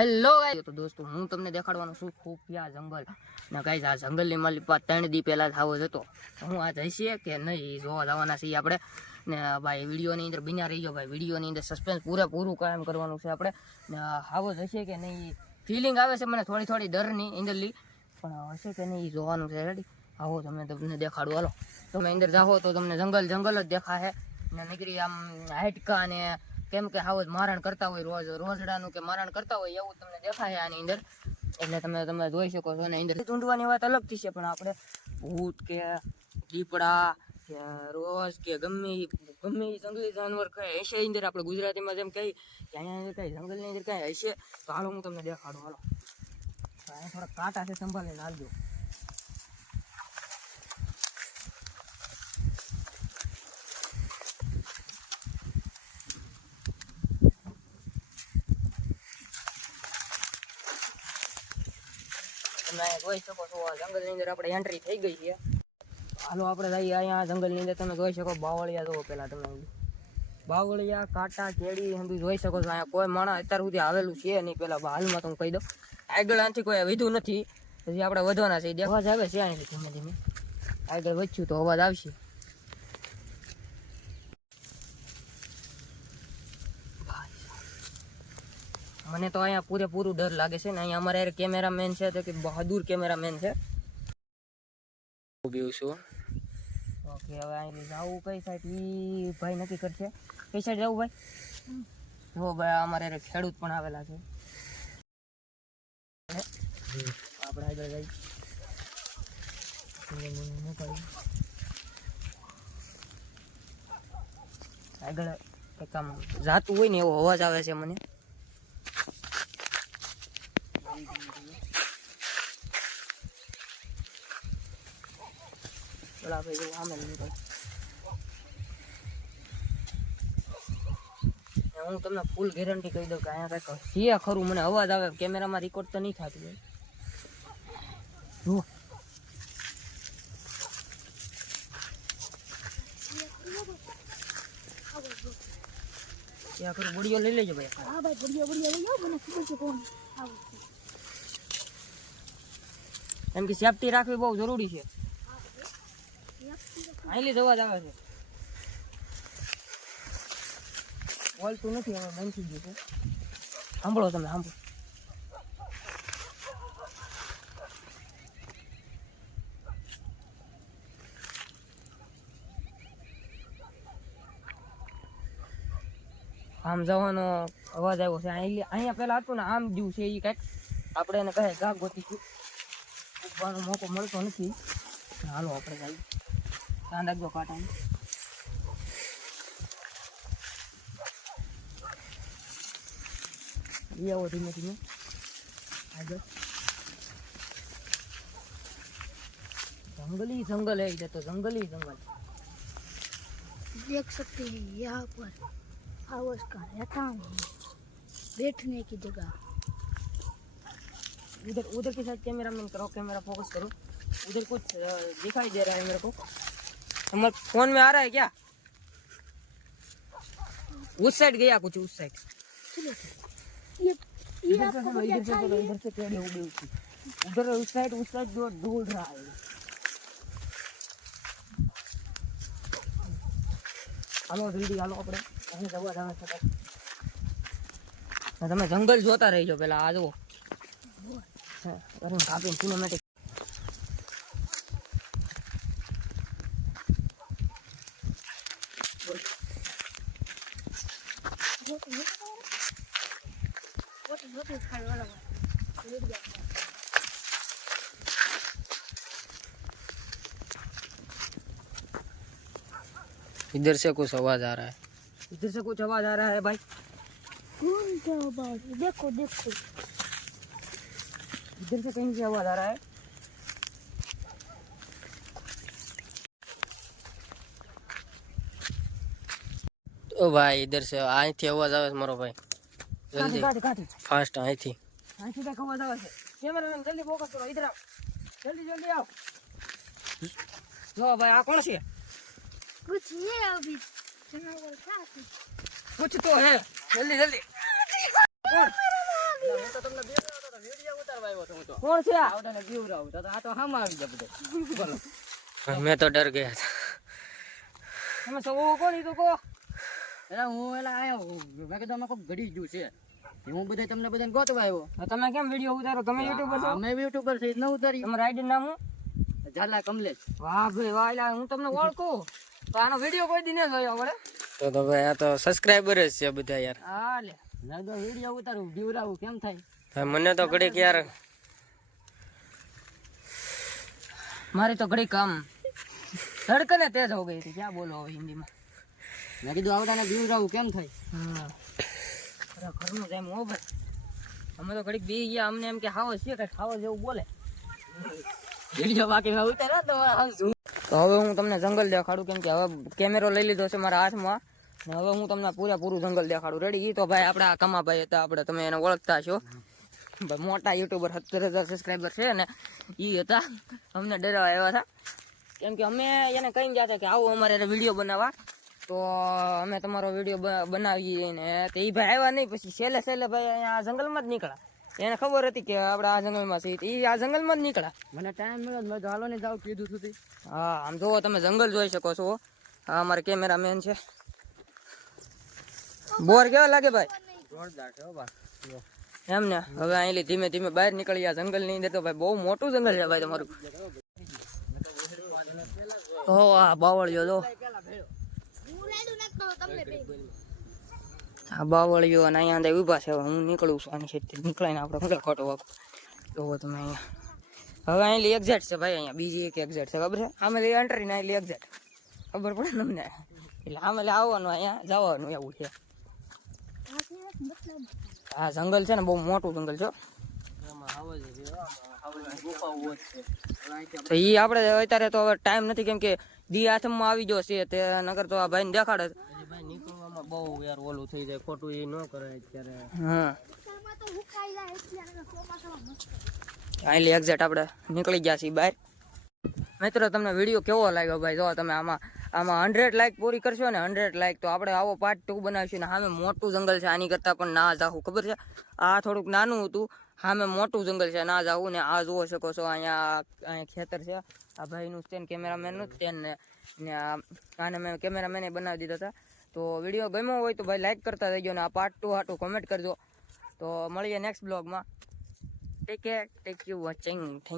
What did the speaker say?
Hello guys તો દોસ્તો, હું તમને દેખાડવાનું છું ખુફિયા જંગલ. ને ગાઈસ આ જંગલની મલિપા ત્રણ દી પહેલા આવો જ હતો. હું આ જઈશીએ કે નહીં, જોવા જવાના છીએ આપણે. ને ભાઈ, વિડીયોની અંદર બિના ગયો ભાઈ. વિડીયોની અંદર સસ્પેન્સ પૂરેપૂરું કાયમ કરવાનું છે આપણે. ને આવો જશે કે નહીં ફિલિંગ આવે છે મને થોડી થોડી ડરની અંદરલી પણ હશે કે નહીં, જોવાનું છે. રેડી આવો, તમે તમને દેખાડું. હાલો. તમે અંદર જાઓ તો તમને જંગલ જંગલ જ દેખાશે. ને નીકળી આમ હાઇટકા ને કેમ કે હાવ મારણ કરતા હોય રોજ, રોજડાનું કે મારણ કરતા હોય એવું તમને દેખાય આની અંદર. એટલે તમે તમે જોઈ શકો છો ને અંદર. ઢૂંઢવાની વાત અલગથી છે, પણ આપણે ભૂત કે દીપડા કે રોજ કે ગમે ગમે ઈ જંગલી જાનવર કઈ હશે અંદર આપણે ગુજરાતીમાં જેમ કહી કે અહીંયા અંદર કઈ જંગલની અંદર કઈ હશે, તો હાલો હું તમને દેખાડું, હાલો. અહીંયા થોડા કાંટા છે, સંભાળીને હાલજો. તમે જોઈ શકો છો જંગલની અંદર આપણે એન્ટ્રી થઈ ગઈ છે. હાલો, આપણે અહીંયા જંગલની અંદર. તમે જોઈ શકો બાવળિયા જોવો પેલા તમે. બાવળિયા, કાંટા, કેળી હંધુ જોઈ શકો છો. અહીંયા કોઈ માણસ અત્યાર સુધી આવેલું છે નહીં. પહેલાં હાલમાં તો કહી દઉં. આગળ આનાથી કોઈ વિધું નથી. હજી આપણે વધવાના છે. અવાજ આવે છે અહીંથી ધીમે ધીમે. આગળ વધ્યું તો અવાજ આવશે. મને તો અહીંયા પૂરેપૂરું ડર લાગે છે ને અહીંયા અમારે કેમેરામેન છે તો કે બહાદુર કેમેરામેન છે. ઊભી છું. ઓકે હવે અહીં જવું કઈ સાઈડ ઈ ભાઈ નક્કી કરશે. કઈ સાઈડ જવું ભાઈ? જો ભાઈ અમારે ખેડૂત પણ આવેલા છે. આપણે આગળ જઈ આગળ એક આમ જાતું હોય ને એવો અવાજ આવે છે મને. પેલા ભાઈ એવું નીકળ હું તમને ફૂલ ગેરંટી કહી દઉં કે અહીંયા કંઈક સિયા ખરું મને અવાજ આવે કેમેરામાં રેકોર્ડ તો નહીં થતું હોય. જુઓ ત્યાં ખરું બોડીઓ લઈ લેજો ભાઈ હા ભાઈ બઢિયા બઢિયા લઈ આવો મને ખબર છે કોણ એમ કે સેફટી રાખવી બહુ જરૂરી છે. આઈલી જ અવાજ આવે છે. બોલતું નથી, હવે બંધ ગયું છે. સાંભળો તમે, સાંભળો. આમ જવાનો અવાજ આવ્યો છે. અહીં અહીંયા પેલા હતું ને, આમ જેવું છે એ કંઈક. આપણે એને કહે ગા ગોતી ગયું મોકો મળતો નથી. હાલો, આપણે જઈએ ધ્યાન રાખજો કાંટાને લઈ આવો ધીમે ધીમે આગળ जंगली जंगल है इधर तो जंगली जंगल देख सकते हैं यहाँ पर हाउस का रहता हूँ बैठने की जगह उधर उधर के साथ कैमरा मैन करो कैमरा फोकस करो उधर कुछ अ, दिखाई दे रहा है मेरे को हमारे फोन में आ रहा है क्या उस साइड गया कुछ उस साइड चलो ये ये इधर से आपको चलो बढ़िया इधर से चलो चाहिए इधर से पेड़ है उगे उसकी उधर उस साइड उस साइड जो ढूंढ रहा है હાલો જલ્દી હાલો આપણે અહીં જવા જવા છે ને તમે જંગલ જોતા રહીજો પેલા આ જુઓ હા, અરે કાપીને સિનેમેટિક फोटो इधर से कुछ आवाज़ आ रहा है। इधर से कुछ आवाज़ आ रहा है भाई। कौन क्या बात देखो देखो। इधर से कहीं से आवाज़ आ रहा है। ओ भाई इधर से અહીંથી અવાજ આવે છે મારો ભાઈ જલ્દી काट काट ફાસ્ટ અહીંથી અહીંથી તક અવાજ આવે છે કેમેરામેન જલ્દી ફોકસ કરો ઇધર આવ જલ્દી જલ્દી આવ જો ભાઈ આ કોણ છે कुछ ये अभी जानवर था कुछ कुछ तो है जल्दी जल्दी कौन હું તો તમને બીવરાવતો હતો, વિડીયો ઉતારવા આવ્યો હતો હું તો. કોણ છે આ? આવતાને બીવરાવતો હતો. આ તો હામાં આવી ગયા બધા. બોલો. મેં તો ડર ગયા હતા તમે સવો કોણ ઈ તો કહો એલા હું એલા આવ્યો મેં કીધું અમે કોઈ ઘડી ગયું છે. હું બધા તમને બધાને ગોતવા આવ્યો તમે કેમ વીડિયો ઉતારો? તમે યુટ્યુબર છો? અમે યુટ્યુબર છે ન ઉતારી. તમારું આઈડી નામ હું ઝાલા કમલેશ. વાહ ભાઈ વાહ એલા હું તમને ઓળખું. તો આનો વીડિયો કોઈ દી ન જોયો વળે? તો તો ભાઈ આ તો સબસ્ક્રાઇબર જ છે બધા યાર. હા લે. તો વીડિયો ઉતારું બીવરાવું કેમ થાય? મને તો ઘડીક યાર મારી તો ઘડી કામ ધડકને તેજ હો ગઈ હતી. ક્યાં બોલો હવે હિન્દીમાં? મેં કીધું આવતાને બીવરાવું કેમ થાય? હા. અરે ઘરનું જેમ હો ભાઈ. અમે તો ઘડીક બી ગયા અમને એમ કે ખાવો છે કે ખાવો જેવું બોલે. વીડિયો બાકી મેં ઉતાર્યા તો તો હવે હું તમને જંગલ દેખાડું કેમ કે હવે કેમેરો લઈ લીધો છે મારા હાથમાં. હવે હું તમને પૂરેપૂરું જંગલ દેખાડું. રેડી તો ભાઈ આપણા કમાભાઈ હતા આપણે તમે એને ઓળખતા છો ભાઈ મોટા યુટ્યુબર સત્તર હજાર સબસ્ક્રાઈબર છે ને એ હતા. અમને ડરાવા આવ્યા હતા. કેમ કે અમે એને કહીને ગયા હતા કે આવો અમારે વીડિયો બનાવવા. તો અમે તમારો વીડિયો બનાવીએ ને તે એ ભાઈ આવ્યા નહીં પછી છેલ્લે છેલ્લે ભાઈ અહીંયા આ જંગલમાં જ નીકળ્યા. એને ખબર હતી કે આપણે આ જંગલમાં છીએ એ આ જંગલમાં જ નીકળ્યા. મને ટાઈમ મળ્યો મેં હાલો ને જાવ કીધું સુધી હા આમ જોવો તમે જંગલ જોઈ શકો છો. હા અમારે કેમેરામેન છે. બોર કેવા લાગે ભાઈ? જોરદાર છે હો એમ ને? હવે અહીંથી ધીમે ધીમે બહાર નીકળી આ જંગલની અંદર તો ભાઈ બહુ મોટું જંગલ છે ભાઈ તમારું. હો આ બાવળિયો જો. આ બાવળિયો અને અહીંયા અંદર ઊભા છે. હું નીકળું છું આની ખેતી નીકળાઈને આપણે શું ખોટો વાપ જોવો તમે અહીંયા. હવે અહીં એક્ઝેટ છે ભાઈ અહીંયા. બીજી એક એક્ઝેક્ટ છે. ખબર છે? આમે એન્ટ્રી ને અહીં એક્ઝેટ ખબર પડે તમને? એટલે આમે આવવાનું અહીંયા. જવાનું એવું છે. આ જંગલ છે ને, બહુ મોટું જંગલ છે તો એ આપણે અત્યારે તો હવે ટાઈમ નથી, કેમ કે દી હાથમાં આવી ગયો છે તે નગર તો આ ભાઈ નીકળી ગયા છીએ બહાર. મિત્રો, તમને વીડિયો કેવો લાગ્યો ભાઈ? જો તમે આમાં આમાં હંડ્રેડ લાઇક પૂરી કરશો ને હંડ્રેડ લાઇક તો આપણે આવો પાર્ટ ટુ બનાવીશું ને, સામે મોટું જંગલ છે, આની કરતાં પણ ના જાવું ખબર છે? આ થોડુંક નાનું હતું સામે મોટું જંગલ છે ના જવું ને આ જોવો શકો છો, અહીંયા અહીંયા ખેતર છે. આ ભાઈનું સ્ટેન્ડ કેમેરામેનનું સ્ટેન્ડ ને આને મેં કેમેરામેને બનાવી દીધા હતા. તો વીડિયો ગમ્યો હોય તો ભાઈ લાઈક કરતા જજો ને આ પાર્ટ ટુ હાટું કોમેન્ટ કરજો. તો મળીએ નેક્સ્ટ બ્લોગમાં take care take you watching thank